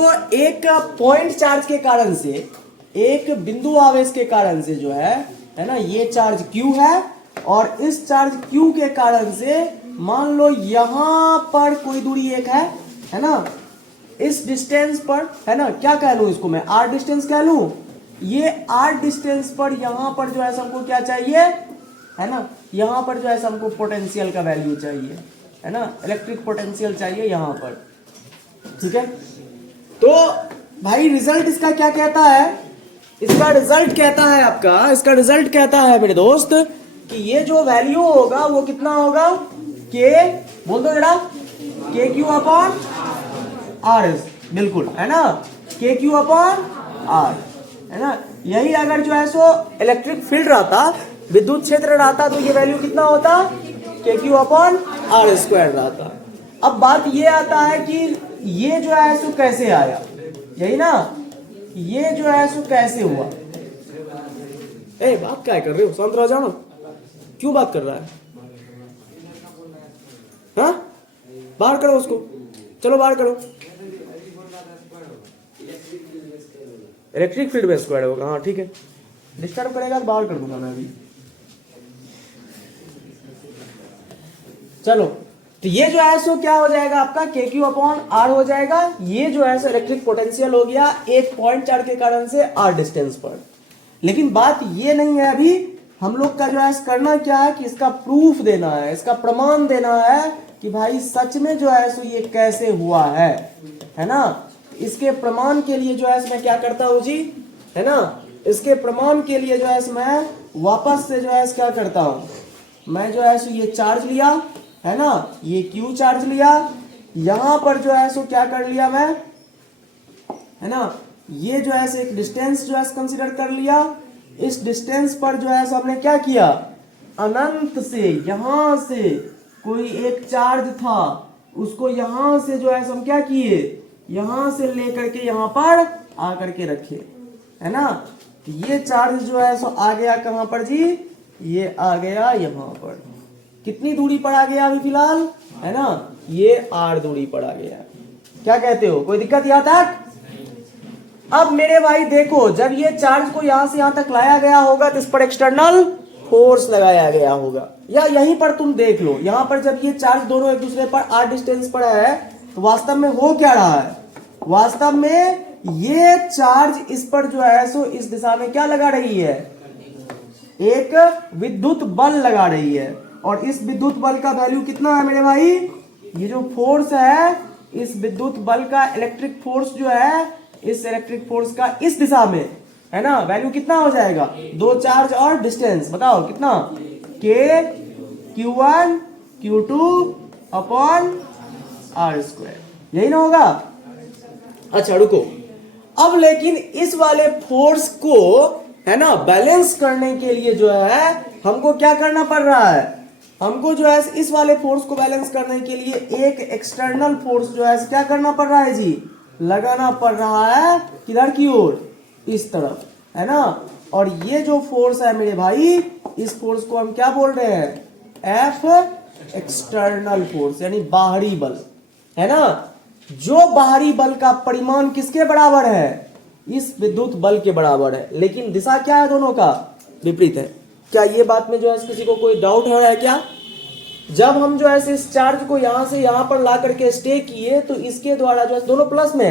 देखो एक point charge के कारण से, एक बिंदु आवेश के कारण से जो है ना, ये चार्ज Q है और इस चार्ज Q के कारण से मान लो यहां पर कोई दूरी एक है ना, इस डिस्टेंस पर है ना, क्या कह लूं इसको मैं, R डिस्टेंस कह लूं। ये R डिस्टेंस पर यहां पर जो है हमको क्या चाहिए, है ना, यहां पर जो है हमको पोटेंशियल का वैल्यू चाहिए, है ना, इलेक्ट्रिक पोटेंशियल चाहिए यहां पर। ठीक है, तो भाई रिजल्ट इसका क्या कहता है, इसका रिजल्ट कहता है आपका, इसका रिजल्ट कहता है मेरे दोस्त कि ये जो वैल्यू होगा वो कितना होगा, के, बोल दो जरा, के क्यू अपॉन आर एस, बिल्कुल, है ना, के क्यू अपॉन आर, है ना। यही अगर जो है सो इलेक्ट्रिक फील्ड रहता, विद्युत क्षेत्र रहता, तो ये वैल्यू कितना होता, के क्यू अपॉन आर स्क्वायर रहता। अब बात ये आता है कि ये जो है सो कैसे आया, यही ना, ये जो है सो कैसे हुआ। ए बात क्या कर रहे हो, शांत रह जाओ ना, क्यों बात कर रहा है, हाँ, बाहर करो उसको, चलो बाहर करो। इलेक्ट्रिक फील्ड में स्क्वायर होगा, हाँ ठीक है, डिस्टर्ब करेगा तो बाहर कर दूंगा मैं अभी। चलो, तो ये जो है सो क्या हो जाएगा आपका, के क्यू अपॉन आर हो जाएगा। ये जो है सो इलेक्ट्रिक पोटेंशियल हो गया एक पॉइंट चार्ज के कारण से आर डिस्टेंस पर। लेकिन बात ये नहीं है, अभी हम लोग का जो है करना क्या है कि इसका प्रूफ देना है, इसका प्रमाण देना है कि भाई सच में जो है सो ये कैसे हुआ है ना। इसके प्रमाण के लिए जो है मैं क्या करता हूं जी, है ना, इसके प्रमाण के लिए जो है मैं वापस से जो है क्या करता हूं, मैं जो है सो ये चार्ज लिया, है ना, ये क्यू चार्ज लिया, यहां पर जो है सो क्या कर लिया मैं, है ना, ये जो है एक डिस्टेंस जो है कंसीडर कर लिया। इस डिस्टेंस पर जो है हमने क्या किया, अनंत से यहां से कोई एक चार्ज था, उसको यहां से जो है हम क्या किए, यहां से लेकर के यहां पर आकर के रखे, है ना। तो ये चार्ज जो है सो आ गया कहां पर जी, ये आ गया यहां पर। कितनी दूरी पर आ गया अभी फिलहाल, है ना, ये R दूरी पर आ गया। क्या कहते हो, कोई दिक्कत यहां तक। अब मेरे भाई देखो, जब ये चार्ज को यहां से यहां तक लाया गया होगा तो इस पर एक्सटर्नल फोर्स लगाया गया होगा, या यहीं पर तुम देख लो, यहां पर जब ये चार्ज दोनों एक दूसरे पर R डिस्टेंस पर है तो वास्तव में हो क्या रहा है, वास्तव में ये चार्ज इस पर जो है सो इस दिशा में क्या लगा रही है, एक विद्युत बल लगा रही है। और इस विद्युत बल का वैल्यू कितना है मेरे भाई, ये जो फोर्स है, इस विद्युत बल का इलेक्ट्रिक फोर्स जो है, इस इलेक्ट्रिक फोर्स का इस दिशा में, है ना, वैल्यू कितना हो जाएगा, दो चार्ज और डिस्टेंस, बताओ कितना, के Q1 Q2 upon are square, यही ना होगा। अच्छा रुको, अब लेकिन इस वाले फोर्स को, है ना, बैलेंस करने के लिए जो है हमको क्या करना पड़ रहा है, हमको जो है इस वाले फोर्स को बैलेंस करने के लिए एक एक्सटर्नल फोर्स जो है क्या करना पड़ रहा है जी, लगाना पड़ रहा है, किधर की ओर, इस तरफ, है ना। और ये जो फोर्स है मेरे भाई, इस फोर्स को हम क्या बोल रहे हैं, F एक्सटर्नल फोर्स, यानी बाहरी बल, है ना। जो बाहरी बल का परिमाण किसके बराबर है, इस विद्युत बल के बराबर है, लेकिन दिशा क्या है, दोनों का विपरीत है। क्या ये बात में जो है किसी को कोई डाउट हो रहा है क्या। जब हम जो है इस चार्ज को यहां से यहां पर ला करके स्टे किए तो इसके द्वारा जो है दोनों प्लस में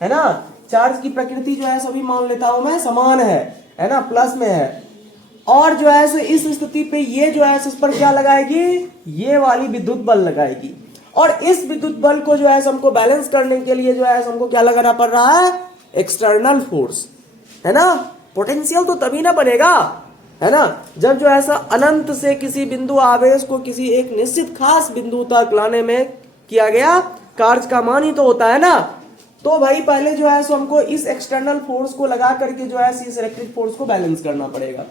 है ना, चार्ज की प्रकृति जो है सभी मान लेता हूं मैं समान है ना, प्लस में है। और जो है इस स्थिति पे ये जो है इस पर क्या लगाएगी, ये वाली विद्युत बल लगाएगी। और इस विद्युत बल को जो है हमको बैलेंस करने के लिए जो है हमको क्या लगाना पड़ रहा है, एक्सटर्नल फोर्स, है ना। पोटेंशियल तो तभी ना बनेगा, है ना, जब जो ऐसा अनंत से किसी बिंदु आवेश को किसी एक निश्चित खास बिंदु तक लाने में किया गया कार्य का मान ही तो होता है ना। तो भाई पहले जो है सो हमको इस एक्सटर्नल फोर्स को लगा करके जो है इस इलेक्ट्रिक फोर्स को बैलेंस करना पड़ेगा,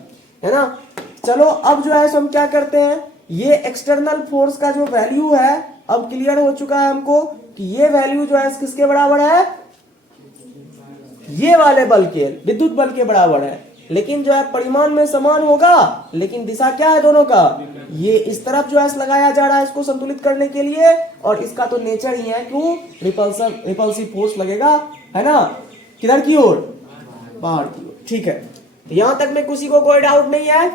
है ना। चलो अब जो है सो हम क्या करते हैं, ये एक्सटर्नल फोर्स का जो वैल्यू है अब क्लियर हो चुका है हमको कि ये वैल्यू जो है किसके बराबर है, ये वाले बल के, विद्युत बल के बराबर है। लेकिन जो है परिमाण में समान होगा, लेकिन दिशा क्या है दोनों का, ये इस तरफ जो है लगाया जा रहा है इसको संतुलित करने के लिए, और इसका तो नेचर ही है क्यों, रिपल्सिव फोर्स लगेगा है ना, किधर की ओर, बाहर की ओर। ठीक है, तो यहां तक में किसी को कोई डाउट नहीं है।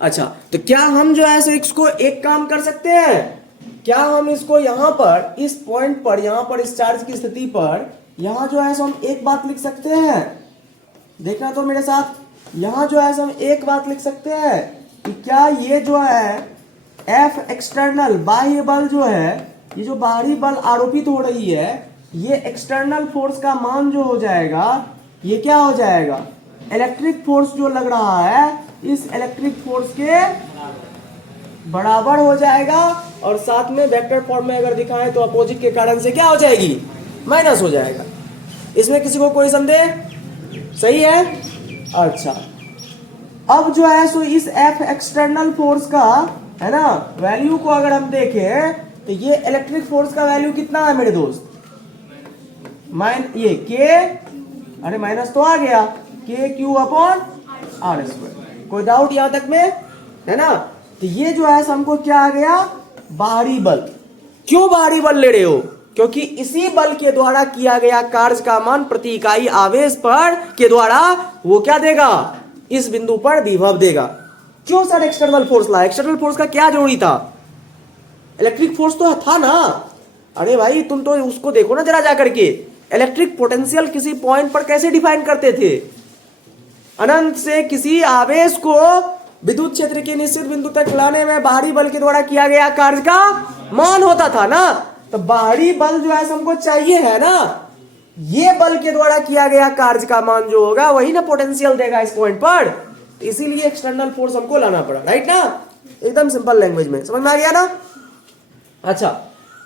अच्छा, तो क्या हम जो है सो इसको एक काम कर सकते हैं, क्या हम इसको यहां पर इस पॉइंट पर, यहां पर इस चार्ज की स्थिति पर यहां जो है सो हम एक बात लिख सकते हैं, देखना तो मेरे साथ, यहां जो है सो हम एक बात लिख सकते हैं कि क्या ये जो है एफ एक्सटर्नल बाह्य बल जो है, ये जो बाहरी बल आरोपित हो रही है, ये एक्सटर्नल फोर्स का मान जो हो जाएगा, ये क्या हो जाएगा, इलेक्ट्रिक फोर्स जो लग रहा है इस इलेक्ट्रिक फोर्स के बराबर हो जाएगा। और साथ में वेक्टर फॉर्म में अगर दिखाएं तो अपोजिट के कारण से क्या हो जाएगी, माइनस हो जाएगा। इसमें किसी को कोई संदेह, सही है। अच्छा, अब जो है सो इस एफ एक्सटर्नल फोर्स का, है ना, वैल्यू को अगर हम देखें तो ये इलेक्ट्रिक फोर्स का वैल्यू कितना है मेरे दोस्त, ये के, अरे माइनस तो आ गया, के क्यू अपॉन आर स्क्वायर। कोई डाउट यहां तक में, है ना। तो ये जो है हमको क्या आ गया, बाहरी बल। क्यों बाहरी बल ले रहे हो, क्योंकि इसी बल के द्वारा किया गया कार्य का मान प्रति इकाई आवेश पर के द्वारा वो क्या देगा, इस बिंदु पर विभव देगा। क्यों सर एक्सटर्नल फोर्स ला, एक्सटर्नल फोर्स का क्या जरूरी था, इलेक्ट्रिक फोर्स तो था ना। अरे भाई तुम तो उसको देखो ना जरा जाकर के, इलेक्ट्रिक पोटेंशियल किसी पॉइंट पर कैसे डिफाइन करते थे, अनंत से किसी आवेश को विद्युत क्षेत्र के निश्चित बिंदु तक लाने में बाहरी बल के द्वारा किया गया कार्य का मान होता था ना। तो बाहरी बल जो है हमको चाहिए, है ना, ये बल के द्वारा किया गया कार्य का मान जो होगा वही ना पोटेंशियल देगा इस पॉइंट पर। तो इसीलिए एक्सटर्नल फोर्स हमको लाना पड़ा, राइट ना, एकदम सिंपल लैंग्वेज में समझ में आ गया ना। अच्छा,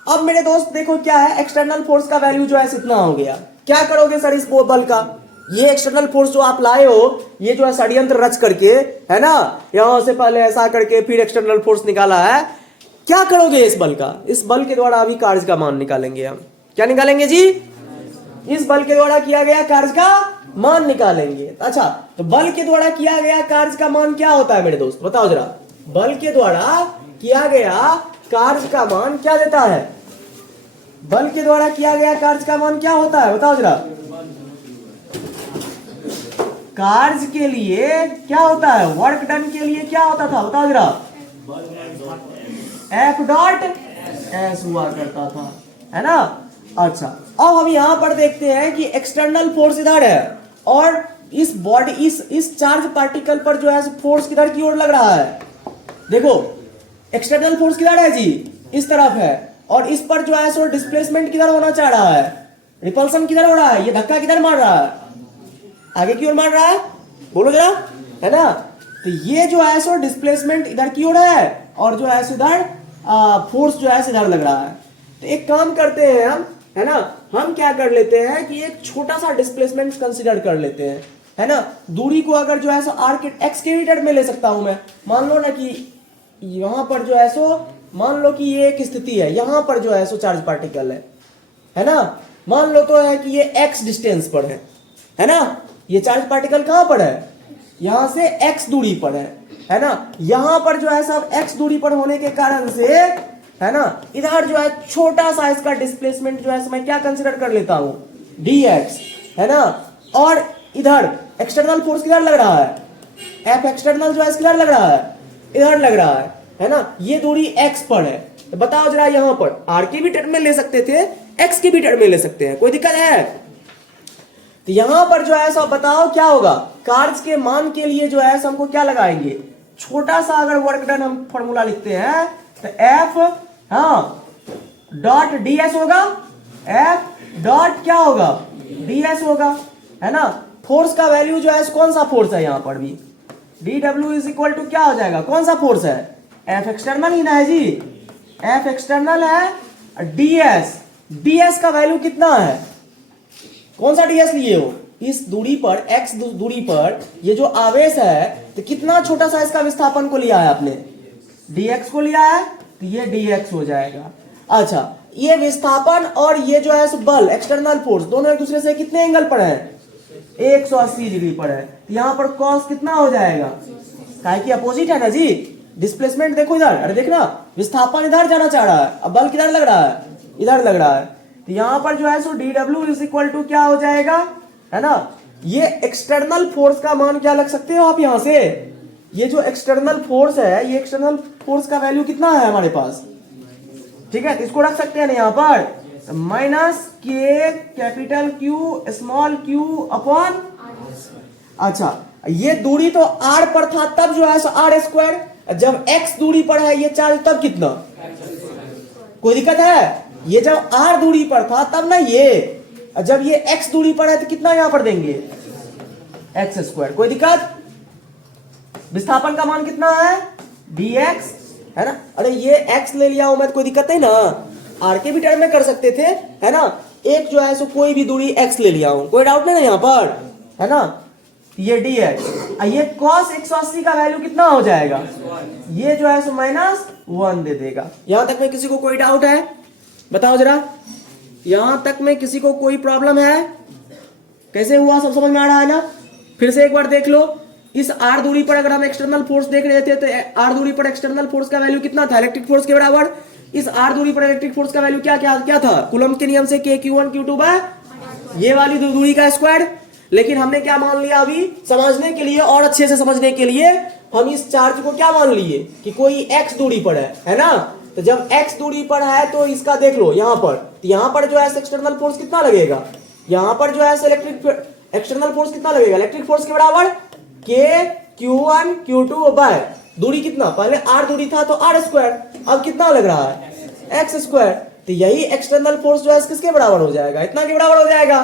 अब मेरे दोस्त देखो क्या है, एक्सटर्नल फोर्स का वैल्यू जो है इतना हो गया, क्या करोगे सर इस बल का, ये एक्सटर्नल फोर्स जो आप लाए हो, ये जो है षड्यंत्र रच करके, है ना, यहां से पहले ऐसा करके फिर एक्सटर्नल फोर्स निकाला है, क्या करोगे इस बल का, इस बल के द्वारा अभी कार्य का मान निकालेंगे हम। क्या निकालेंगे जी, इस बल के द्वारा किया गया कार्य का मान निकालेंगे। अच्छा, तो बल के द्वारा किया गया कार्य का मान क्या होता है मेरे दोस्त, बताओ जरा, बल के द्वारा किया गया कार्य का मान क्या देता है, बल के द्वारा किया गया कार्य का मान क्या होता है, बताओ जरा। कार्य के लिए क्या होता है, वर्क डन के लिए क्या होता था, बताओ जरा, एफ डॉट एस हुआ करता था, है ना। अच्छा, अब हम यहां पर देखते हैं कि एक्सटर्नल फोर्स इधर है और इस बॉडी इस चार्ज पार्टिकल पर जो है फोर्स किधर की ओर लग रहा है, देखो एक्सटर्नल फोर्स किधर है जी, इस तरफ है, और इस पर जो है सो डिस्प्लेसमेंट किधर होना चाह रहा है, रिपल्सन किधर हो रहा है, ये धक्का किधर मार रहा है, आगे की ओर मार रहा है, बोलो जरा, है ना। तो ये जो है सो डिस्प्लेसमेंट इधर की ओर है और जो है इधर फोर्स जो है इधर लग रहा है। तो एक काम करते हैं हम, है ना, हम क्या कर लेते हैं कि एक छोटा सा डिस्प्लेसमेंट कंसीडर कर लेते हैं, है ना। दूरी को अगर जो है सो आर के एक्स के मीटर में ले सकता हूं मैं, मान लो ना कि यहां पर जो है सो, मान लो कि ये एक स्थिति है, यहां पर जो है सो चार्ज पार्टिकल है ना, मान लो तो है कि ये एक्स डिस्टेंस पर है ना, ये चार्ज पार्टिकल कहां पर है, यहां से एक्स दूरी पर है ना, यहां पर जो है सब एक्स दूरी पर होने के कारण से, है ना, इधर जो है छोटा सा इसका डिस्प्लेसमेंट जो है मैं क्या कंसीडर कर लेता हूं, dx, है ना, और इधर एक्सटर्नल फोर्स किधर लग रहा है, एफ एक्सटर्नल जो है किधर लग रहा है, इधर लग रहा है ना, ये दूरी x पर है। तो बताओ जरा, यहां पर r के भी टर्म में ले सकते थे, x के भी टर्म में ले सकते हैं, कोई दिक्कत है। तो यहां पर जो है सब बताओ क्या होगा, कार्य के मान के लिए जो है हमको क्या लगाएंगे, छोटा सा अगर वर्क डन हम फॉर्मूला लिखते हैं तो एफ, हाँ, डॉट ds होगा, एफ डॉट क्या होगा, ds होगा, है ना। फोर्स का वैल्यू जो है कौन सा फोर्स है, यहां पर भी dw इज इक्वल टू क्या हो जाएगा, कौन सा फोर्स है, एफ एक्सटर्नल ही ना है जी, एफ एक्सटर्नल है, ds का वैल्यू कितना है, कौन सा ds लिए हो, इस दूरी पर x दूरी पर ये जो आवेश है, तो कितना छोटा सा इसका विस्थापन को लिया है आपने, dx को लिया है, तो ये dx हो जाएगा। अच्छा, ये विस्थापन और ये जो है बल एक्सटर्नल फोर्स दोनों एक दूसरे से कितने एंगल पर है, 180 डिग्री पर है। यहां पर cos कितना हो जाएगा, काहे की अपोजिट है ना जी, डिस्प्लेसमेंट देखो इधर, अरे देखना विस्थापन इधर जाना चाह रहा है, अब बल किधर लग रहा है, इधर लग रहा है, तो यहां पर जो है सो D W is equal to क्या हो जाएगा, है ना, ये एक्सटर्नल फोर्स का मान क्या लग सकते हो आप यहां से, ये जो एक्सटर्नल फोर्स है, ये एक्सटर्नल फोर्स का वैल्यू कितना है हमारे पास, ठीक है, तो इसको रख सकते हैं ना यहां पर माइनस के capital Q small Q upon, अच्छा ये दूरी तो आर पर था तब जो है सो आर स्क्वायर, जब एक्स दूरी पर है ये चार्ज तब कितना, कोई दिक्कत है, ये जब आर दूरी पर था तब ना, ये जब ये एक्स दूरी पर है तो कितना यहां पर देंगे एक्स स्क्वायर, कोई दिक्कत, विस्थापन का मान कितना है dx, है ना, अरे ये x ले लिया हूं मैं तो कोई दिक्कत नहीं ना, आर के भी टर्म में कर सकते थे, है ना, एक जो है सो कोई भी दूरी x ले लिया हूं, कोई डाउट नहीं ना यहां पर, है ना, ये dx, ये cos 180 का वैल्यू कितना हो जाएगा, ये जो है सो -1 दे देगा। यहां तक में किसी को कोई डाउट है, बताओ जरा, यहां तक में किसी को कोई प्रॉब्लम है, कैसे हुआ सब समझ में आ रहा है ना, फिर से एक बार देख लो, इस आर दूरी पर अगर हम एक्सटर्नल फोर्स देख रहे थे तो आर दूरी पर एक्सटर्नल फोर्स का वैल्यू कितना था, इलेक्ट्रिक फोर्स के बराबर, इस आर दूरी पर इलेक्ट्रिक फोर्स का वैल्यू क्या क्या क्या था, कूलम्ब के नियम से k q1 q2 बाय ये वाली दूरी का स्क्वायर, लेकिन हमने क्या मान लिया अभी समझने के लिए और अच्छे से समझने के लिए, हम इस चार्ज को क्या मान लिए कि कोई x दूरी पर है ना, तो जब x दूरी पर है तो इसका देख लो यहां पर, तो यहां पर जो है एक्सटर्नल फोर्स कितना लगेगा, यहां पर जो है इलेक्ट्रिक एक्सटर्नल फोर्स कितना लगेगा, इलेक्ट्रिक फोर्स के बराबर k q1 q2 बाय दूरी कितना, पहले r दूरी था तो r स्क्वायर, अब कितना लग रहा है x स्क्वायर, तो यही एक्सटर्नल फोर्स जो है किसके बराबर हो जाएगा, इतना के बराबर हो जाएगा।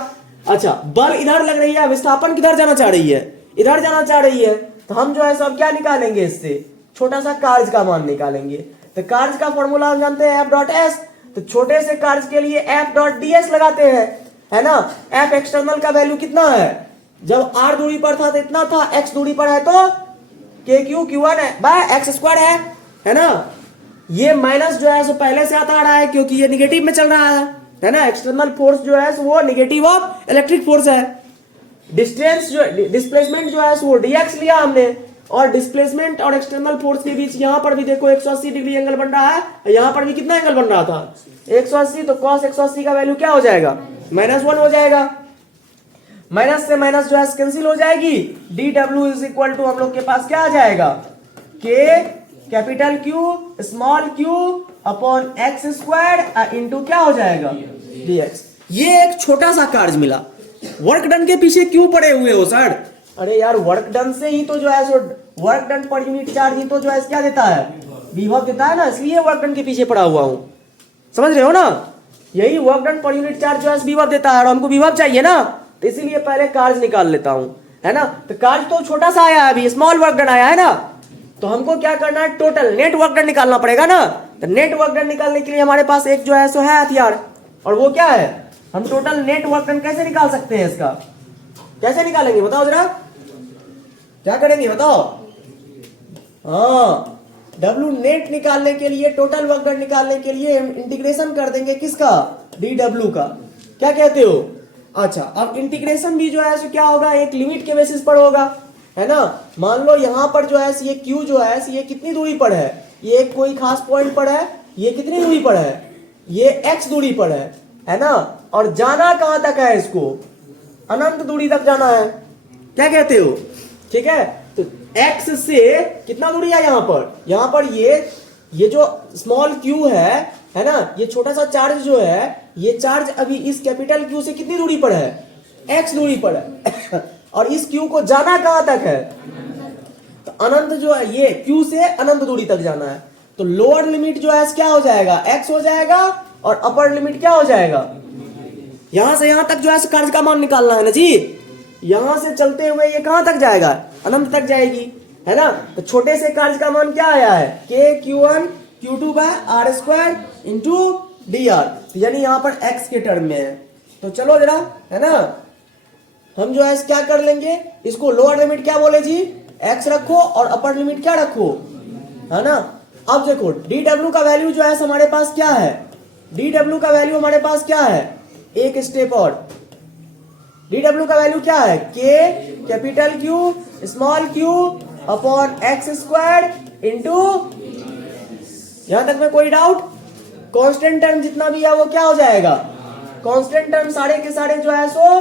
अच्छा बल इधर लग रही है, विस्थापन किधर जाना चाह रही है, इधर जाना चाह रही है, तो हम जो है सब क्या निकालेंगे, इससे छोटा सा कार्य का मान निकालेंगे, तो कार्य का फॉर्मूला हम जानते हैं F.S, तो छोटे से कार्य के लिए F.ds लगाते हैं, है ना, F एक्सटर्नल का वैल्यू कितना है, जब r दूरी पर था तो इतना था, x दूरी पर है तो k q q1 है बाय x स्क्वायर है ना, ये माइनस जो है सो पहले से आता आ रहा है क्योंकि ये निगेटिव में चल रहा है ना, एक्सटर्नल फोर्स जो है वो निगेटिव ऑफ इलेक्ट्रिक फोर्स है, डिस्टेंस जो डिस्प्लेसमेंट जो है वो dx लिया हमने, और डिस्प्लेसमेंट और एक्सटर्नल फोर्स के बीच यहां पर भी देखो 180 डिग्री एंगल बन रहा है, यहां पर भी कितना एंगल बन रहा था 180, तो cos 180 का वैल्यू क्या हो जाएगा -1 हो जाएगा, माइनस से माइनस जो है कैंसिल हो जाएगी, D W is equal to हम लोग के पास क्या आ जाएगा, K capital Q small Q upon X square into क्या हो जाएगा dx। ये एक छोटा सा कार्य मिला, वर्क डन के पीछे क्यों पड़े हुए हो सर, अरे यार वर्क डन से ही तो जो है सो वर्क डन पर यूनिट चार्ज ही तो जो है क्या देता है, विभव देता है ना, इसलिए वर्क डन के पीछे पड़ा हुआ हूं, समझ रहे हो ना, यही वर्क डन पर यूनिट चार्ज जो है विभव देता है, और हमको विभव चाहिए ना, तो इसीलिए पहले कार्य निकाल लेता हूं, है ना, तो कार्य तो छोटा सा आया है अभी, स्मॉल वर्क डन आया है ना, तो हमको क्या करना है, टोटल नेट वर्क डन निकालना पड़ेगा ना, तो नेट वर्क डन निकालने के लिए हमारे पास एक जो है सो है हथियार, और वो क्या है, हम टोटल नेट वर्क डन कैसे निकाल सकते हैं, इसका कैसे निकालेंगे बताओ जरा, क्या करेंगे बताओ, हाँ डब्ल्यू नेट निकालने के लिए, टोटल वर्क डन निकालने के लिए इंटीग्रेशन कर देंगे किसका, डी डब्ल्यू का, क्या कहते हो, अच्छा अब इंटीग्रेशन भी जो है सो क्या होगा, एक लिमिट के बेसिस पर होगा, है ना, मान लो यहां पर जो है ये Q जो है ये कितनी दूरी पर है, ये कोई खास पॉइंट पर है, ये कितनी दूरी पर है, ये x दूरी पर है ना, और जाना कहां तक है, इसको अनंत दूरी तक जाना है, क्या कहते हो, ठीक है, तो x से कितना दूरी है यहां पर ये जो स्मॉल q है ना, ये छोटा सा चार्ज जो है, ये चार्ज अभी इस कैपिटल Q से कितनी दूरी पर है, x दूरी पर है और इस Q को जाना कहां तक है, तो अनंत जो है, ये Q से अनंत दूरी तक जाना है, तो लोअर लिमिट जो है क्या हो जाएगा, x हो जाएगा, और अपर लिमिट क्या हो जाएगा, यहां से यहां तक जो है कार्य का मान निकालना है ना जी, यहां से चलते हुए ये कहां तक जाएगा, अनंत तक जाएगी, है ना, तो छोटे से कार्य का मान क्या आया है, k q1 q2 by r square into dr, यानी यहां पर x के टर्म में है, तो चलो जरा, है ना, हम जो है क्या कर लेंगे, इसको लोअर लिमिट क्या बोले जी, x रखो, और अपर लिमिट क्या रखो, है ना, अब देखो डी डब्ल्यू का वैल्यू जो है हमारे पास क्या है, डी डब्ल्यू का वैल्यू हमारे पास क्या है, एक स्टेप और, डी डब्ल्यू का वैल्यू क्या है, के capital Q small Q upon X square into, यहां तक में कोई डाउट, कांस्टेंट टर्म जितना भी है वो क्या हो जाएगा कांस्टेंट टर्म सारे के सारे जो है सो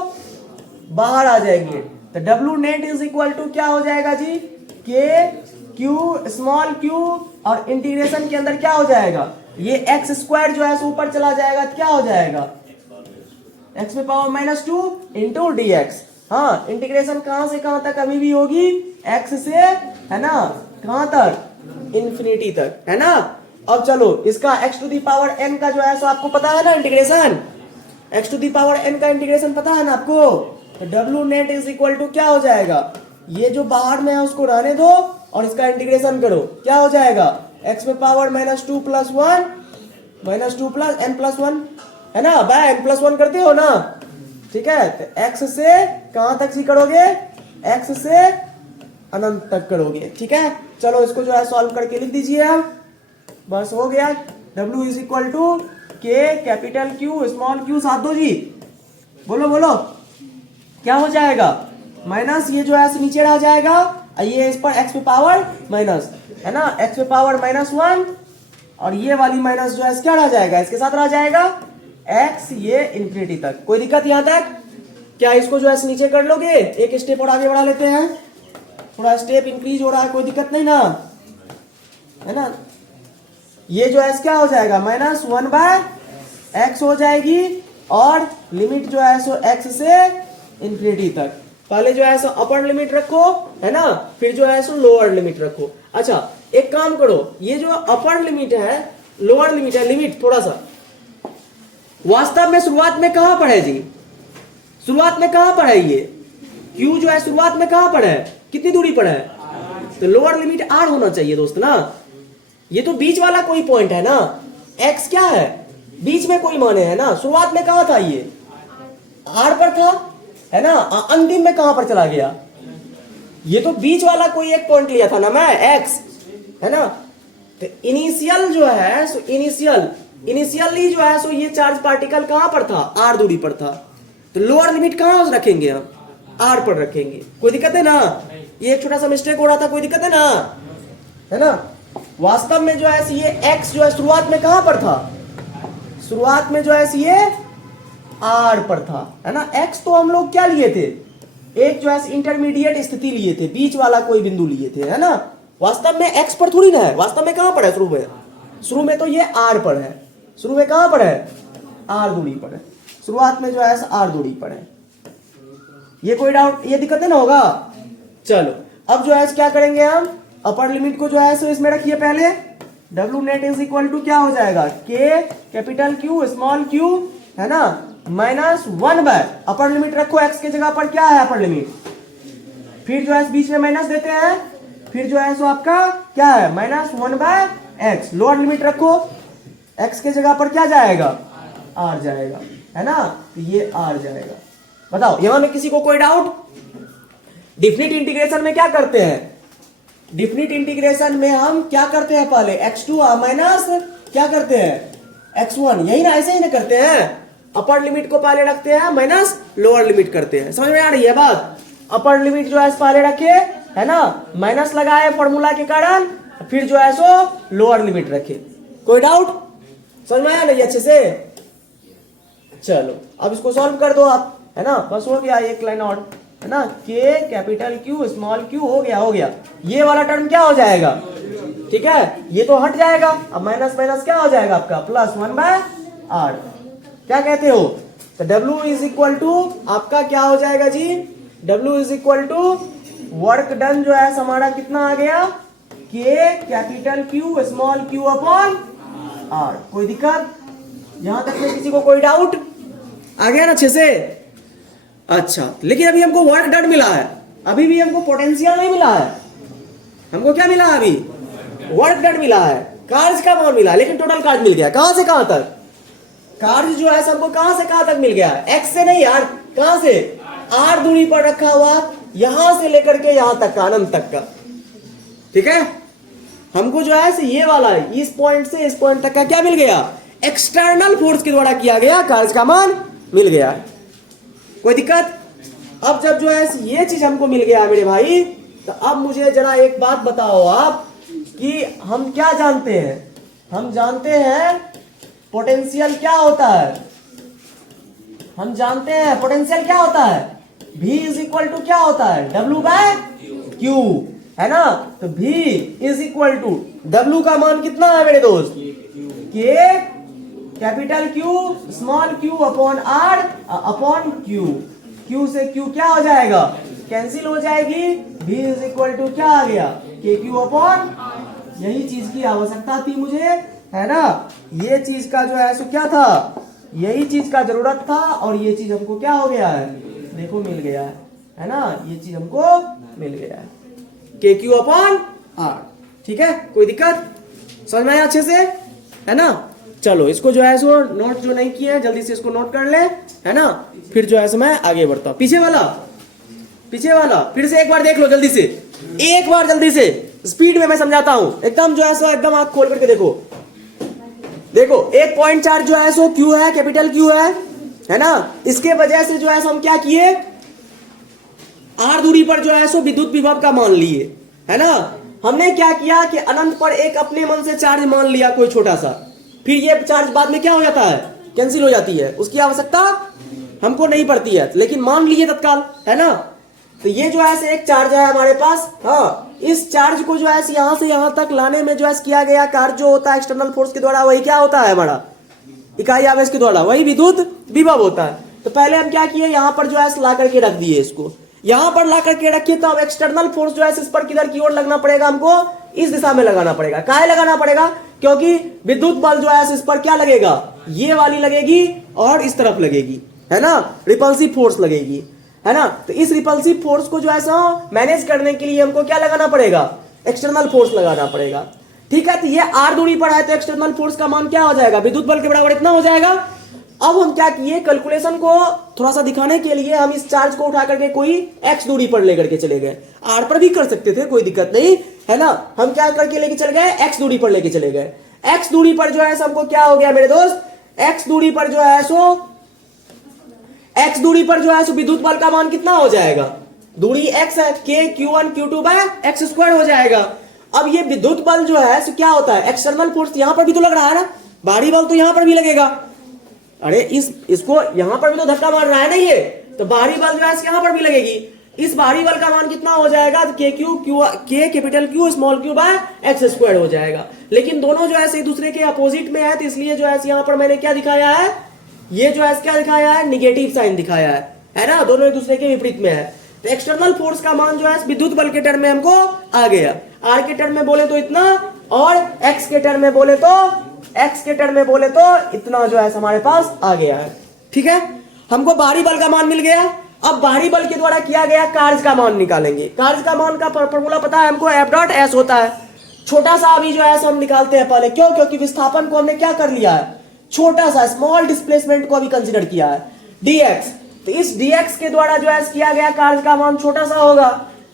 बाहर आ जाएंगे। तो W net is equal to क्या हो जाएगा जी, के क्यू स्मॉल क्यू और इंटीग्रेशन के अंदर क्या हो जाएगा, ये एक्स स्क्वायर जो है सो ऊपर चला जाएगा तो क्या हो जाएगा, एक्स में power minus two into D x. हाँ, इंटीग्रेशन कहां से कहां तक अभी भी होगी, एक्स से है ना कहां तक, इन्फिनिटी तक, है ना। अब चलो इसका x to the power n का जो है सो आपको पता है ना integration, x to the power n का इंटीग्रेशन पता है ना आपको। तो W net is equal to क्या हो जाएगा, ये जो बाहर में है उसको रहने दो और इसका इंटीग्रेशन करो, क्या हो जाएगा, x में power minus two plus one minus two plus n plus one, है ना, बाय n प्लस वन करते हो ना, ठीक है। तो x से कहां तक सी करोगे, x से अनंत तक करोगे, ठीक है। चलो इसको जो है सॉल्व करके लिख दीजिए आप, बस हो गया। W इज इक्वल टू के कैपिटल Q स्मॉल q, साथ दो जी, बोलो बोलो क्या हो जाएगा, माइनस ये जो है नीचे रह जाएगा, ये इस पर x पे पावर माइनस, है ना, x पे पावर माइनस वन और ये वाली माइनस जो है क्या रह जाएगा, इसके साथ रह जाएगा x ये इंफिनिटी तक। कोई दिक्कत यहां तक, क्या इसको जो है नीचे कर लोगे, एक स्टेप और आगे बढ़ा लेते हैं, थोड़ा स्टेप इंक्रीज हो रहा है, कोई दिक्कत नहीं ना, है ना। ये जो है क्या हो जाएगा, माइनस वन बाय एक्स हो जाएगी और लिमिट जो है सो x से इंफिनिटी तक। पहले जो है सो अपर लिमिट रखो, है ना, फिर जो है सो लोअर लिमिट रखो। अच्छा एक काम करो, ये जो अपर लिमिट है लोअर लिमिट है, लिमिट थोड़ा सा वास्तव में शुरुआत में कहां पर है जी, शुरुआत में कहां पर है, ये q जो है शुरुआत में कहां पर है, कितनी दूरी पर है, तो लोअर लिमिट r होना चाहिए दोस्त ना। ये तो बीच वाला कोई पॉइंट है ना, x क्या है, बीच में कोई माने है ना, शुरुआत में कहां था, ये r पर था, है ना, अंतिम में कहां पर चला गया, ये तो बीच वाला कोई एक पॉइंट लिया था ना मैं, x, है ना। तो इनिशियल जो है सो इनिशियली जो है सो ये चार्ज पार्टिकल कहां पर था, r दूरी पर था, तो लोअर लिमिट कहां रखेंगे हम, r पर रखेंगे, कोई दिक्कत है ना। ये एक छोटा सा मिस्टेक हो रहा था, कोई दिक्कत है ना, है ना। वास्तव में जो है ये x जो है शुरुआत में कहां पर था, शुरुआत में जो है ये r पर था, है ना। x तो हम लोग क्या लिए थे, एक जो है इंटरमीडिएट स्थिति लिए थे, बीच वाला कोई बिंदु लिए थे, है ना। वास्तव में x पर थोड़ी ना है, वास्तव में कहां पर है, शुरू में तो ये r पर है, शुरू में कहां पर है, r दूरी पर है, शुरुआत में जो है r दूरी पर है। ये कोई डाउट, ये दिक्कत है ना होगा। चलो अब जो है क्या करेंगे हम, अपर लिमिट को जो है सो इसमें रखिए पहले, W net is equal to क्या हो जाएगा, K capital Q small q, है ना, minus one by upper limit रखो, x के जगह पर क्या है अपर लिमिट, फिर जो है बीच में माइनस देते हैं, फिर जो है सो आपका क्या है minus one bye x, lower limit रखो, x के जगह पर क्या जाएगा, r जाएगा, है ना, तो ये r जाएगा। बताओ यहां में किसी को कोई डाउट। डिफिनिट इंटीग्रेशन में क्या करते हैं, डिफिनिट इंटीग्रेशन में हम क्या करते हैं, पहले x2 माइनस क्या करते हैं x1, यही ना, ऐसे ही ना करते हैं, अपर लिमिट को पहले रखते हैं माइनस लोअर लिमिट करते हैं, समझ में आ रही है बात। अपर लिमिट जो है पहले रखे, है ना, माइनस लगाए फॉर्मूला के कारण, फिर जो है सो लोअर लिमिट रखे। कोई डाउट, समझ में आया नहीं अच्छे से। चलो अब इसको सॉल्व कर दो आप, है ना, बस हो गया, एक लाइन और, है ना, K capital Q small q, हो गया। ये वाला टर्म क्या हो जाएगा, ठीक है, ये तो हट जाएगा, अब माइनस माइनस क्या हो जाएगा आपका प्लस वन बाय r, क्या कहते हो। तो W इज इक्वल टू आपका क्या हो जाएगा जी, W is equal to work done जो है हमारा कितना आ गया, K capital Q small q upon r। कोई दिक्कत यहां तक में किसी को कोई डाउट, आ गया ना अच्छे से। अच्छा लेकिन अभी हमको वर्क डन मिला है, अभी भी हमको पोटेंशियल नहीं मिला है, हमको क्या मिला है, अभी वर्क डन मिला है, कार्य का मान मिला, लेकिन टोटल कार्य मिल गया, कहां से कहां तक, कार्य जो है सबको कहां से कहां तक मिल गया, x से नहीं यार, कहां से, r दूरी पर रखा हुआ, यहां से लेकर के यहां तक का, अनंत तक का, ठीक है। हमको जो है ये वाला इस पॉइंट से इस पॉइंट तक का क्या मिल गया, एक्सटर्नल फोर्स के द्वारा किया गया कार्य का मान मिल गया। कोई दिक्कत। अब जब जो है ये चीज हमको मिल गया मेरे भाई, तो अब मुझे जरा एक बात बताओ आप कि हम क्या जानते हैं, हम जानते हैं पोटेंशियल क्या होता है, हम जानते हैं पोटेंशियल क्या होता है, V इज इक्वल टू क्या होता है, W बाय Q, है ना। तो V is equal to W का मान कितना है मेरे दोस्त, K capital Q small q upon R upon Q। Q से Q क्या हो जाएगा, कैंसिल हो जाएगी। V इज इक्वल टू क्या आ गया, KQ अपॉन, यही चीज की आवश्यकता थी मुझे, है ना। ये चीज का जो है सो क्या था, यही चीज का जरूरत था, और ये चीज हमको क्या हो गया है, देखो मिल गया है ना। ये चीज हमको मिल गया है, KQ अपॉन R। ठीक है, कोई दिक्कत, समझ में आया अच्छे से, है ना। चलो इसको जो है सो नोट जो नहीं किया है जल्दी से इसको नोट कर ले, है ना। फिर जो है सो मैं आगे बढ़ता हूं। पीछे वाला फिर से एक बार देख लो जल्दी से, एक बार जल्दी से स्पीड में मैं समझाता हूं, एकदम जो है सो एकदम आंख खोल करके देखो। देखो 1.4 जो है सो Q है, कैपिटल Q है ना। इसके वजह से जो है सो हम क्या किए, R दूरी पर जो है सो विद्युत विभव का मान लिए, है ना। हमने क्या किया कि अनंत पर एक अपने मन से चार्ज मान लिया कोई छोटा सा, फिर ये चार्ज बाद में क्या हो जाता है, कैंसिल हो जाती है, उसकी आवश्यकता हमको नहीं पड़ती है, लेकिन मान लिए तत्काल, है ना। तो ये जो है एक चार्ज है हमारे पास, हाँ। इस चार्ज को जो है यहां से यहां तक लाने में जो है किया गया कार्य जो होता है एक्सटर्नल फोर्स के द्वारा, वही क्या होता है हमारा, इकाई आवेश के द्वारा, वही विद्युत विभव होता है। तो पहले हम क्या किए, यहां पर जो है ला करके रख दिए, इसको यहां पर ला करके रखिए। तो अब एक्सटर्नल फोर्स जो है इस पर किधर की ओर लगना पड़ेगा, हमको इस दिशा में लगाना पड़ेगा। काहे लगाना पड़ेगा, क्योंकि विद्युत बल जो है इस पर क्या लगेगा, ये वाली लगेगी और इस तरफ लगेगी, है ना, रिपल्सिव फोर्स लगेगी, है ना। तो इस रिपल्सिव फोर्स को जो है मैनेज करने के लिए हमको क्या लगाना पड़ेगा, एक्सटर्नल फोर्स लगाना पड़ेगा। ठीक है, तो ये R दूरी पर है तो एक्सटर्नल फोर्स का मान क्या हो जाएगा, विद्युत बल के बराबर इतना हो जाएगा। अब हम क्या किए, कैलकुलेशन को थोड़ा सा दिखाने के लिए हम इस चार्ज को उठा करके कोई x दूरी पर लेकर के चले गए। R पर भी कर सकते थे, कोई दिक्कत नहीं, है ना। हम क्या करके लेके चले गए, x दूरी पर लेके चले गए। x दूरी पर जो है हमको क्या हो गया मेरे दोस्त, x दूरी पर जो है x दूरी पर जो है विद्युत बल का मान कितना हो जाएगा, दूरी x है, K Q1 Q2 bye x square हो जाएगा। अब ये विद्युत बल जो है क्या होता है, एक्सटर्नल फोर्स यहां पर भी तो लग रहा है ना, बाहरी बल तो यहां पर भी लगेगा। अरे इसको यहां पर भी तो धक्का मार रहा है ना ये, तो बाहरी बल जो है यहां पर भी लगेगी। इस बाहरी बल का मान कितना हो जाएगा, K capital Q small q by x square हो जाएगा। लेकिन दोनों जो है एक दूसरे के अपोजिट में है, तो इसलिए जो है यहां पर मैंने क्या दिखाया है, ये जो है क्या दिखाया है, निगेटिव साइन दिखाया है ना, दोनों एक दूसरे के विपरीत में है। तो एक्सटर्नल फोर्स का मान जो है विद्युत बल के टर्म में हमको आ गया, R के टर्म में बोले तो इतना, और x के टर्म में बोले तो इतना जो है हमारे पास आ गया है। ठीक है, हमको बाहरी बल का मान मिल गया। अब बाहरी बल के द्वारा किया गया कार्य का मान निकालेंगे। कार्य का मान का फॉर्मूला पता है हमको, F डॉट S होता है। छोटा सा अभी जो है हम निकालते हैं पहले, क्यों, क्योंकि विस्थापन को हमने क्या कर लिया है, छोटा सा स्मॉल डिस्प्लेसमेंट को अभी कंसीडर किया है, dx। तो इस dx के द्वारा जो है किया गया कार्य का मान छोटा सा होगा।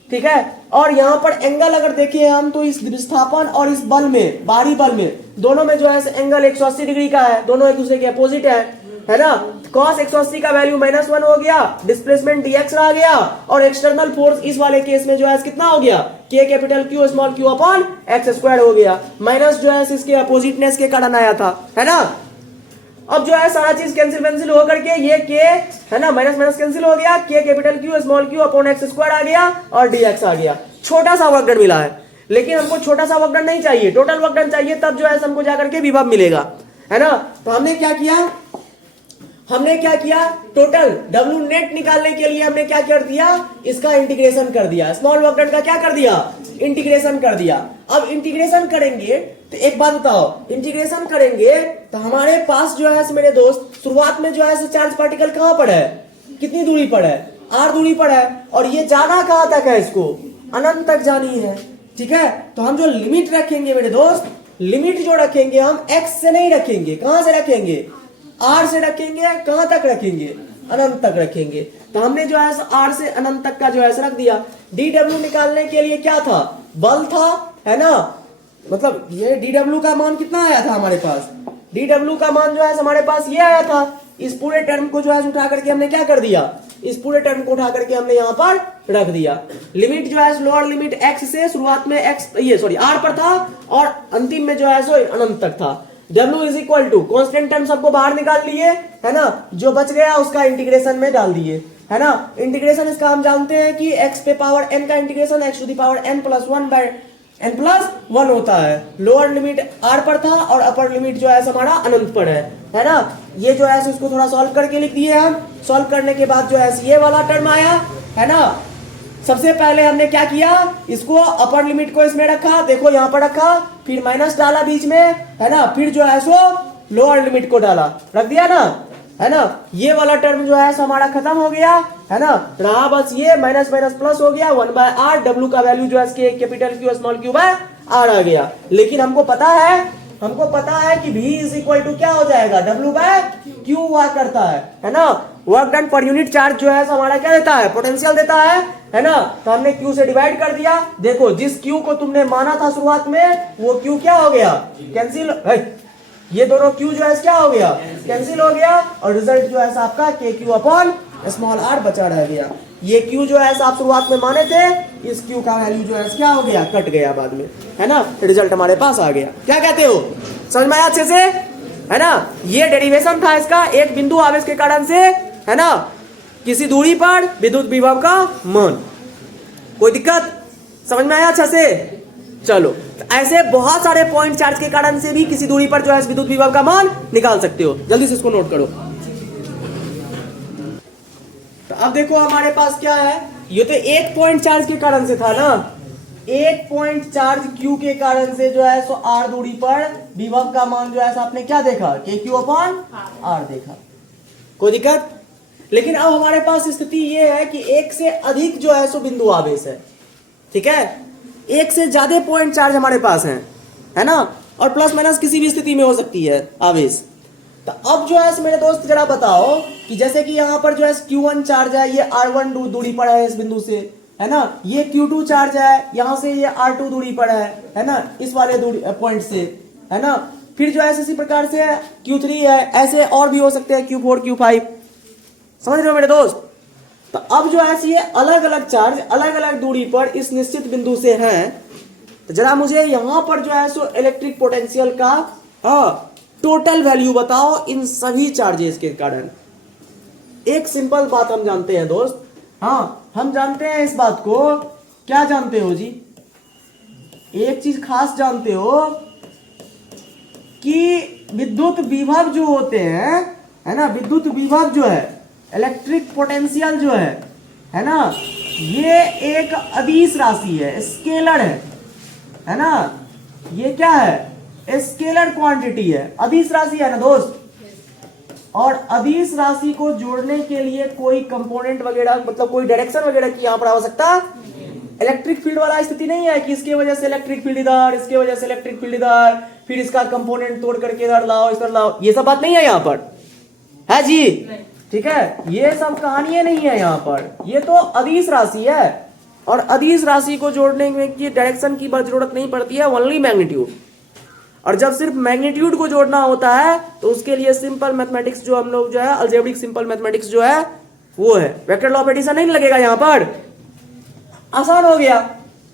ठीक है, और यहां पर एंगल अगर देखिए हम, तो इस विस्थापन और इस बल में, बाहरी बल में, दोनों में जो है एंगल 180 डिग्री का है, दोनों एक दूसरे के अपोजिट है ना। cos 180 का वैल्यू -1 हो गया, डिस्प्लेसमेंट dx रह गया, और एक्सटर्नल फोर्स इस वाले केस में जो है कितना हो गया, K capital Q small q upon x square हो गया। माइनस जो है इसके अपोजिटनेस के कारण आया था, है ना। अब जो है सारा चीज कैंसिल होकर के ये K है ना, माइनस माइनस कैंसिल हो गया, K capital Q small q upon x square आ गया, और dx आ गया। छोटा सा वर्क डन मिला है, लेकिन हमको छोटा सा वर्क डन नहीं चाहिए, टोटल वर्क डन चाहिए, तब जो है हमको जाकर के विभव मिलेगा, है ना। तो हमने क्या किया, टोटल W नेट निकालने के लिए हमने क्या कर दिया, इसका इंटीग्रेशन कर दिया, स्मॉल वर्क डन का क्या कर दिया, इंटीग्रेशन कर दिया। अब इंटीग्रेशन करेंगे तो एक बात बताओ, इंटीग्रेशन करेंगे तो हमारे पास जो है मेरे दोस्त शुरुआत में जो है चार्ज पार्टिकल कहां पर है, कितनी दूरी पर है, R दूरी पर है, और ये जाना कहां तक है, इसको अनंत तक जानी है। ठीक है, तो हम जो लिमिट रखेंगे मेरे दोस्त, लिमिट जो रखेंगे हम x से नहीं रखेंगे, कहां से रखेंगे, R से रखेंगे। कहां तक रखेंगे, अनंत तक रखेंगे। तो हमने जो है R से अनंत तक का जो है रख दिया। dw निकालने के लिए क्या था, बल था, है ना, मतलब ये dw का मान कितना आया था हमारे पास, dw का मान जो है हमारे पास ये आया था। इस पूरे टर्म को जो है उठा करके हमने क्या कर दिया, इस पूरे टर्म को उठा करके हमने यहाँ पर रख दिया। लिमिट जो है लोअर लिमिट x से शुरुआत में R पर था, और अंतिम में जो है अनंत तक था। W is equal to constant term सबको बाहर निकाल लिए, है ना, जो बच गया उसका इंटीग्रेशन में डाल दिए, है ना। इंटीग्रेशन इसका हम जानते हैं कि x पे पावर n का integration x to the power n plus 1 by n plus 1 होता है। लोअर लिमिट r पर था और अपर लिमिट जो है हमारा अनंत पर है ना। ये जो है उसको थोड़ा सॉल्व करके लिख दिए हम। सॉल्व करने के बाद जो है ये वाला टर्म आया, है ना। सबसे पहले हमने क्या किया, इसको अपर लिमिट को इसमें रखा, देखो यहाँ पर रखा, फिर माइनस डाला बीच में, है ना, फिर जो है सो लोअर लिमिट को डाला, रख दिया ना, है ना। ये वाला टर्म जो है हमारा खत्म हो गया, है ना। रहा बस ये माइनस माइनस प्लस हो गया 1 बाय आर, डब्ल्यू का वैल्यू जो है capital Q small Q by R आ गया। लेकिन हमको पता है कि v इज इक्वल टू क्या हो जाएगा, w बाय क्यू हुआ करता है ना। वर्क डन पर यूनिट चार्ज जो है हमारा क्या देता है, पोटेंशियल देता है ना। तो हमने q से डिवाइड कर दिया। देखो जिस q को तुमने माना था शुरुआत में वो q क्या हो गया, कैंसिल, ये दोनों q जो है क्या हो गया, कैंसिल हो गया, और रिजल्ट जो है आपका KQ अपॉन स्मॉल r बचा रह गया। ये q जो है आप शुरुआत में माने थे, इस q का वैल्यू जो है क्या हो गया, कट गया बाद में, है ना। रिजल्ट हमारे पास आ गया। क्या कहते हो, समझ में आया अच्छे से, है ना। ये डेरिवेशन था इसका, एक बिंदु आवेश के कारण से, है ना, किसी दूरी पर विद्युत विभव का मान। कोई दिक्कत, समझ में आया अच्छा से। चलो ऐसे बहुत सारे पॉइंट चार्ज के कारण से भी किसी दूरी पर जो है विद्युत विभव का मान निकाल सकते हो। जल्दी से इसको नोट करो। तो अब देखो हमारे पास क्या है, ये तो एक पॉइंट चार्ज के कारण से था ना, एक पॉइंट चार्ज Q के कारण से जो है सो R दूरी पर विभव का मान जो है आपने क्या देखा, KQ अपॉन R देखा। कोई दिक्कत। लेकिन अब हमारे पास स्थिति ये है कि एक से अधिक जो है सो बिंदु आवेश है, ठीक है, एक से ज्यादा पॉइंट चार्ज हमारे पास है ना, और प्लस माइनस किसी भी स्थिति में हो सकती है आवेश। तो अब जो है मेरे दोस्त जरा बताओ कि जैसे कि यहाँ पर जो है Q1 चार्ज है, ये R1 दूरी पर है इस बिंदु से, है ना। ये Q2 चार्ज है, यहाँ से ये R2 दूरी पर है ना, इस वाले दूरी पॉइंट से, है ना। फिर जो है इसी प्रकार से Q3 है, ऐसे और भी हो सकते हैं Q4 Q5, समझ रहे हो मेरे दोस्त। तो अब जो है ये अलग अलग चार्ज अलग अलग दूरी पर इस निश्चित बिंदु से हैं। तो जरा मुझे यहां पर जो है सो इलेक्ट्रिक पोटेंशियल का टोटल वैल्यू बताओ इन सभी चार्जेस के कारण। एक सिंपल बात हम जानते हैं दोस्त, हाँ हम जानते हैं इस बात को, क्या जानते हो जी, एक चीज खास जानते हो कि विद्युत विभव जो होते हैं, है ना, विद्युत विभव जो है, इलेक्ट्रिक पोटेंशियल जो है ना, ये एक अदिश राशि है, स्केलर है ना। ये क्या है, स्केलर क्वांटिटी है, अदिश राशि है ना दोस्त। और अदिश राशि को जोड़ने के लिए कोई कंपोनेंट वगैरह, मतलब कोई डायरेक्शन वगैरह की यहाँ पर आवश्यकता, इलेक्ट्रिक फील्ड वाला स्थिति नहीं है कि इसके वजह से इलेक्ट्रिक फील्ड इधर, इसके वजह से इलेक्ट्रिक फील्ड इधर, फिर इसका कंपोनेंट तोड़ करके इधर लाओ इधर लाओ, ये सब बात नहीं है यहाँ पर, है जी, ठीक है। ये सब कहानियां नहीं है यहाँ पर, ये तो अदिश राशि है। और अदिश राशि को जोड़ने में की डायरेक्शन की जरूरत नहीं पड़ती है, ओनली मैग्नीट्यूड। और जब सिर्फ मैग्नीट्यूड को जोड़ना होता है तो उसके लिए सिंपल मैथमेटिक्स जो हम लोग जो है अलजेब्रिक सिंपल मैथमेटिक्स जो है वो है, वेक्टर लॉ ऑफ एडिशन नहीं लगेगा यहाँ पर, आसान हो गया,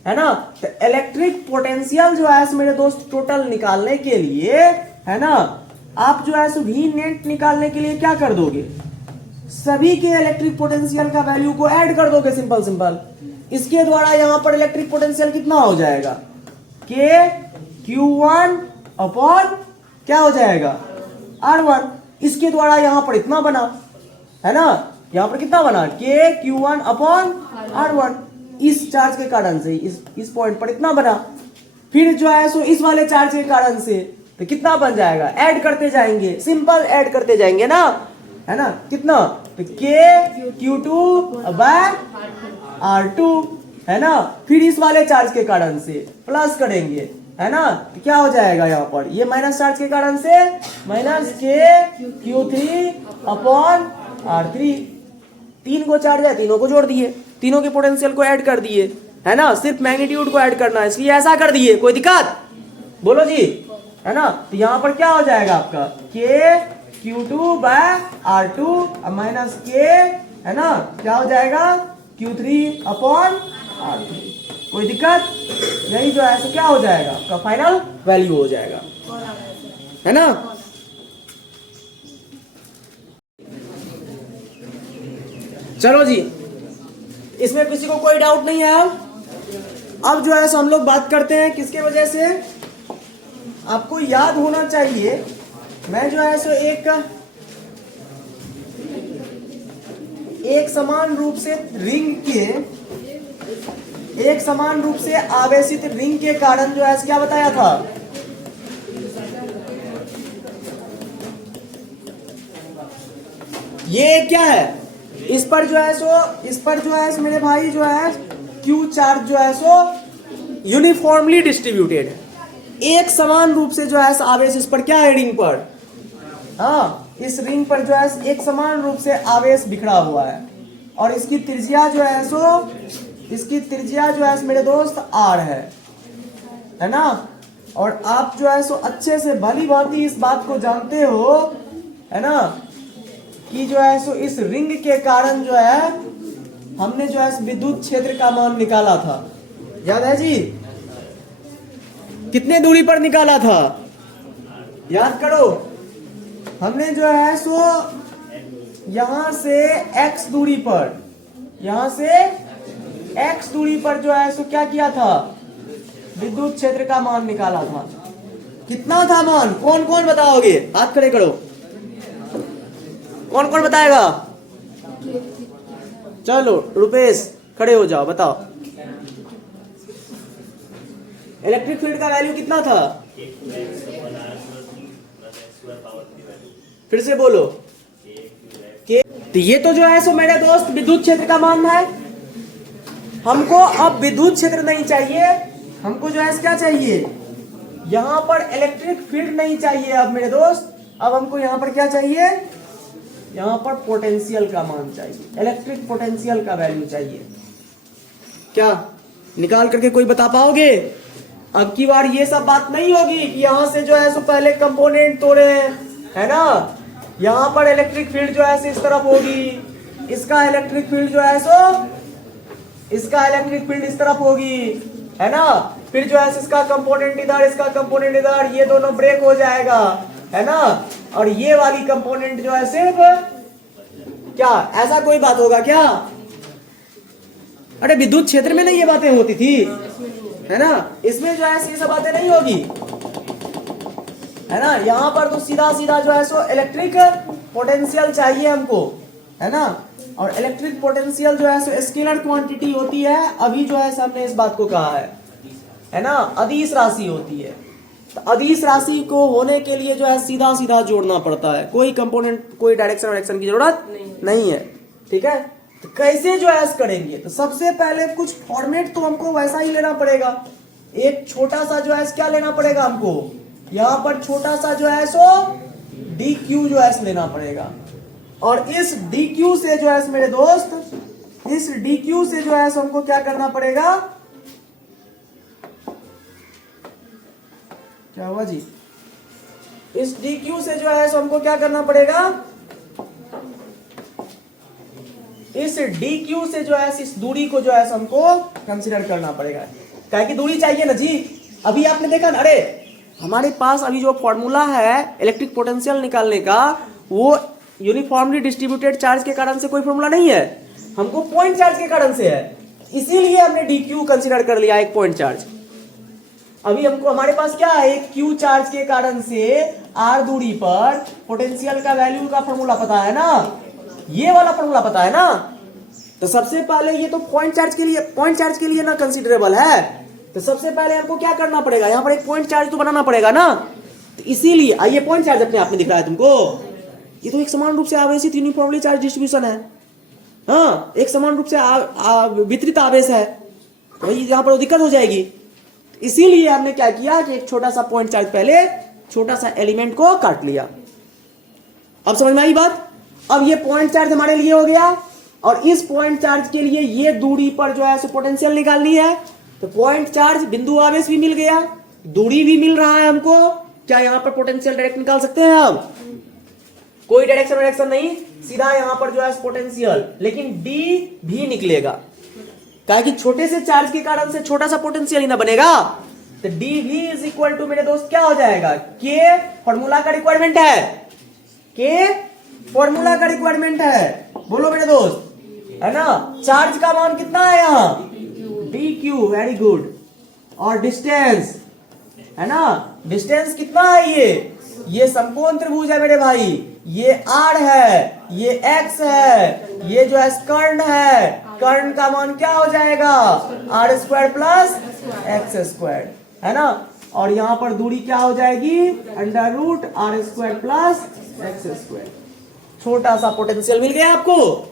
है ना। तो इलेक्ट्रिक पोटेंशियल जो है मेरे दोस्त टोटल निकालने के लिए, है ना, आप जो है V नेट निकालने के लिए क्या कर दोगे, सभी के इलेक्ट्रिक पोटेंशियल का वैल्यू को ऐड कर दोगे, सिंपल सिंपल। इसके द्वारा यहां पर इलेक्ट्रिक पोटेंशियल कितना हो जाएगा, KQ1 अपॉन क्या हो जाएगा, R1। इसके द्वारा यहां पर इतना बना, है ना, यहां पर कितना बना, KQ1 अपॉन R1। इस चार्ज के कारण से इस पॉइंट पर इतना बना। फिर जो है सो इस वाले चार्ज के कारण से तो कितना बन जाएगा, ऐड करते जाएंगे, सिंपल ऐड करते जाएंगे ना, है ना। कितना, तो KQ2 बाय R2, है ना। फिर इस वाले चार्ज के कारण से प्लस करेंगे, है ना, तो क्या हो जाएगा यहाँ पर, ये माइनस चार्ज के कारण से माइनस KQ3 अपॉन R3। 3 को चार्ज है, तीनों को जोड़ दिए, तीनों के पोटेंशियल को ऐड कर दिए, है ना। सिर्फ मैग्नीट्यूड को ऐड करना है, इसलिए ऐसा कर दिए। कोई दिक्कत, बोलो जी, है ना। तो यहाँ पर क्या हो जाएगा आपका KQ2 bye R2 minus K, है ना, क्या हो जाएगा Q3 अपॉन R3। कोई दिक्कत, यही जो है क्या हो जाएगा आपका फाइनल वैल्यू हो जाएगा। है ना। चलो जी, इसमें किसी को कोई डाउट नहीं है। अब जो है सो हम लोग बात करते हैं किसके वजह से। आपको याद होना चाहिए, मैं जो है सो एक समान रूप से आवेशित रिंग के कारण जो है क्या बताया था, ये क्या है, इस पर जो है सो मेरे भाई जो है क्यू चार्ज जो है सो यूनिफॉर्मली डिस्ट्रीब्यूटेड है, एक समान रूप से जो है आवेश इस पर क्या है, रिंग पर, हाँ इस रिंग पर जो है एक समान रूप से आवेश बिखरा हुआ है, और इसकी त्रिज्या जो है मेरे दोस्त आर है ना। और आप जो है सो अच्छे से भली भांति इस बात को जानते हो, है ना, कि जो है सो इस रिंग के कारण जो है हमने जो है विद्युत क्षेत्र का मान निकाला था, याद है जी, कितने दूरी पर निकाला था, याद करो, हमने जो है सो यहां से x दूरी पर जो है सो क्या किया था, विद्युत क्षेत्र का मान निकाला था। कितना था मान, कौन कौन बताओगे, हाथ खड़े करो, कौन कौन बताएगा। चलो रुपेश खड़े हो जाओ, बताओ इलेक्ट्रिक फील्ड का वैल्यू कितना था, फिर से बोलो के। तो ये तो जो है सो मेरे दोस्त विद्युत क्षेत्र का मान है। हमको अब विद्युत क्षेत्र नहीं चाहिए, हमको जो है क्या चाहिए, यहां पर इलेक्ट्रिक फील्ड नहीं चाहिए अब मेरे दोस्त, अब हमको यहां पर क्या चाहिए, यहां पर पोटेंशियल का मान चाहिए, इलेक्ट्रिक पोटेंशियल का वैल्यू चाहिए। क्या निकाल करके कोई बता पाओगे। अब की बार ये सब बात नहीं होगी कि यहां से जो है सो पहले कंपोनेंट तोड़े, है ना, यहां पर इलेक्ट्रिक फील्ड जो है इस तरफ होगी, इसका इलेक्ट्रिक फील्ड जो है सो इसका इलेक्ट्रिक फील्ड इस तरफ होगी, है ना, फिर जो है इसका कंपोनेंट इधर, इसका कंपोनेंट इधर, ये दोनों ब्रेक हो जाएगा, है ना, और ये वाली कंपोनेंट जो है सिर्फ क्या, ऐसा कोई बात होगा क्या। अरे विद्युत क्षेत्र में नहीं ये बातें होती थी, है ना, इसमें जो है ये सब बातें नहीं होगी, है ना। यहां पर तो सीधा सीधा जो है सो इलेक्ट्रिक पोटेंशियल चाहिए हमको, है ना, और इलेक्ट्रिक पोटेंशियल जो है सो स्केलर क्वांटिटी होती है, अभी जो है हमने इस बात को कहा है ना, अदिश राशि होती है। तो अदिश राशि को होने के लिए जो है सीधा सीधा जोड़ना पड़ता है, कोई कंपोनेंट, कोई डायरेक्शन की जरूरत नहीं है, ठीक है। तो कैसे जो है करेंगे, तो सबसे पहले कुछ फॉर्मेट तो हमको वैसा ही लेना पड़ेगा। एक छोटा सा जो है क्या लेना पड़ेगा हमको, यहां पर छोटा सा जो है सो dq जो है लेना पड़ेगा, और इस dq से जो है मेरे दोस्त, इस dq से जो है हमको क्या करना पड़ेगा, क्या हुआ जी, इस dq से जो है हमको क्या करना पड़ेगा, इस dq से जो है इस दूरी को जो है हमको कंसीडर करना पड़ेगा, क्या की दूरी चाहिए ना जी। अभी आपने देखा ना, अरे हमारे पास अभी जो फॉर्मूला है इलेक्ट्रिक पोटेंशियल निकालने का, वो यूनिफॉर्मली डिस्ट्रीब्यूटेड चार्ज के कारण से कोई फॉर्मूला नहीं है, हमको पॉइंट चार्ज के कारण से है, इसीलिए हमने dq कंसीडर कर लिया, एक पॉइंट चार्ज। अभी हमको हमारे पास क्या है, एक q चार्ज के कारण से r दूरी पर पोटेंशियल का वैल्यू का फॉर्मूला पता है ना, ये वाला फॉर्मूला पता है ना। तो सबसे पहले ये तो पॉइंट चार्ज के लिए ना कंसीडरेबल है, तो सबसे पहले हमको क्या करना पड़ेगा, यहाँ पर एक पॉइंट चार्ज तो बनाना पड़ेगा ना। तो इसीलिए आइए, पॉइंट चार्ज अपने आप में दिख रहा है तुमको, ये तो एक समान रूप से आवेशित यूनिफॉर्मली चार्ज डिस्ट्रीब्यूशन है, हाँ एक समान रूप से वितरित आवेश है, वही यहाँ पर दिक्कत हो जाएगी। इसीलिए हमने क्या किया कि एक छोटा सा पॉइंट चार्ज, पहले छोटा सा एलिमेंट को काट लिया। अब समझ में आई बात। अब ये पॉइंट चार्ज हमारे लिए हो गया, और इस पॉइंट चार्ज के लिए ये दूरी पर जो है पोटेंशियल निकालनी है। तो पॉइंट चार्ज बिंदु आवेश भी मिल गया, दूरी भी मिल रहा है हमको। क्या यहाँ पर पोटेंशियल डायरेक्ट निकाल सकते हैं हम, कोई डायरेक्शन नहीं, सीधा यहाँ पर जो है पोटेंशियल, लेकिन डी भी निकलेगा, क्या कि छोटे से चार्ज के कारण से छोटा सा पोटेंशियल ही ना बनेगा। तो dv इज इक्वल टू मेरे दोस्त क्या हो जाएगा, k फॉर्मूला का रिक्वायरमेंट है, k फॉर्मूला का रिक्वायरमेंट है, बोलो मेरे दोस्त, है ना। चार्ज का मान कितना है यहाँ, dq, वेरी गुड। और डिस्टेंस, है ना, डिस्टेंस कितना है, ये समकोण त्रिभुज है मेरे भाई, ये r है, ये x है, ये जो है कर्ण है, कर्ण का मान क्या हो जाएगा, R square plus X square, है ना। और यहाँ पर दूरी क्या हो जाएगी, under root R square plus X square. छोटा सा पोटेंशियल मिल गया आपको।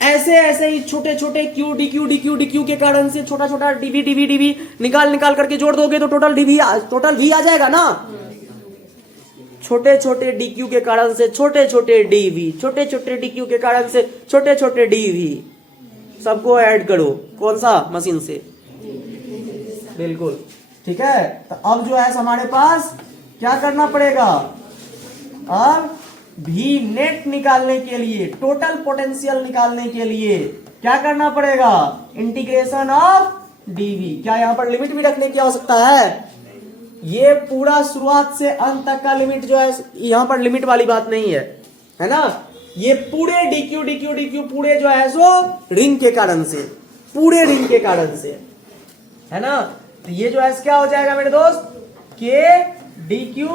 ऐसे ऐसे ही छोटे छोटे Q D Q D Q D Q के कारण से छोटा छोटा डीवी डीवी डीवी निकाल करके जोड़ दोगे तो टोटल भी आ जाएगा ना। छोटे छोटे डी क्यू के कारण से छोटे छोटे डीवी, छोटे छोटे डी क्यू के कारण से छोटे छोटे डीवी, सबको ऐड करो, कौन सा, मशीन से, बिल्कुल ठीक है। तो अब जो है हमारे पास क्या करना पड़ेगा, अब भी नेट निकालने के लिए, टोटल पोटेंशियल निकालने के लिए क्या करना पड़ेगा, इंटीग्रेशन ऑफ डीवी। क्या यहाँ पर लिमिट भी रखने की आवश्यकता है, ये पूरा शुरुआत से अंत तक का लिमिट जो है, यहाँ पर लिमिट वाली बात नहीं है ना। ये पूरे डीक्यू डीक्यू डीक्यू पूरे जो है सो रिंग के कारण से, पूरे रिंग के कारण से, है ना। तो ये जो है क्या हो जाएगा मेरे दोस्त, के डी क्यू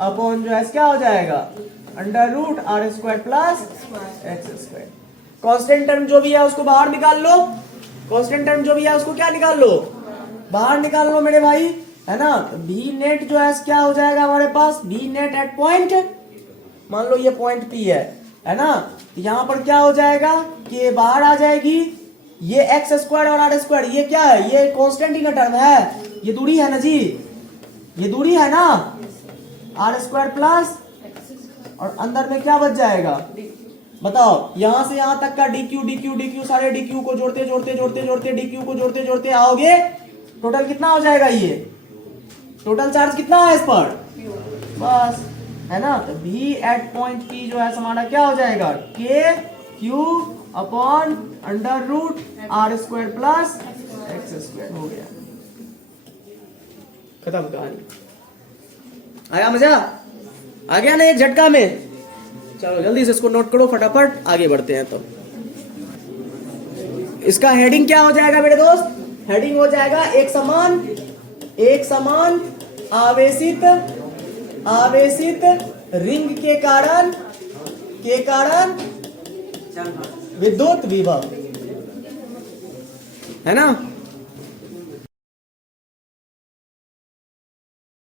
अपॉन जो है क्या हो जाएगा, under root R square plus X square. Constant term जो भी है उसको बाहर निकाल लो, कांस्टेंट टर्म जो भी है उसको क्या निकाल लो, बाहर निकाल लो मेरे भाई, है ना। भी नेट जो है क्या हो जाएगा हमारे पास, भी नेट एट पॉइंट, मान लो ये पॉइंट पी है ना। तो यहाँ पर क्या हो जाएगा, के बाहर आ जाएगी, ये एक्स स्क्वायर और आर स्क्वायर ये क्या है, ये कांस्टेंट ही ना टर्म है, ये दूरी है ना जी, ये दूरी है ना, आर स्क्वायर प्लस, और अंदर में क्या बच जाएगा, बताओ, यहां से यहां तक का डीक्यू डीक्यू डीक्यू सारे डीक्यू को जोड़ते जोड़ते जोड़ते जोड़ते डीक्यू को जोड़ते जोड़ते आओगे, टोटल कितना हो जाएगा, ये टोटल चार्ज कितना है इस पर, बस, है ना। तो भी एट पॉइंट पी जो है हमारा क्या हो जाएगा, K Q upon under root R square plus X square, हो गया, खत्म कहानी। आया मजा, आ गया ना एक झटका में। चलो जल्दी से इसको नोट करो फटाफट, आगे बढ़ते हैं। तो इसका हेडिंग क्या हो जाएगा मेरे दोस्त, हेडिंग हो जाएगा एक समान आवेशित रिंग के कारण विद्युत विभव, है ना।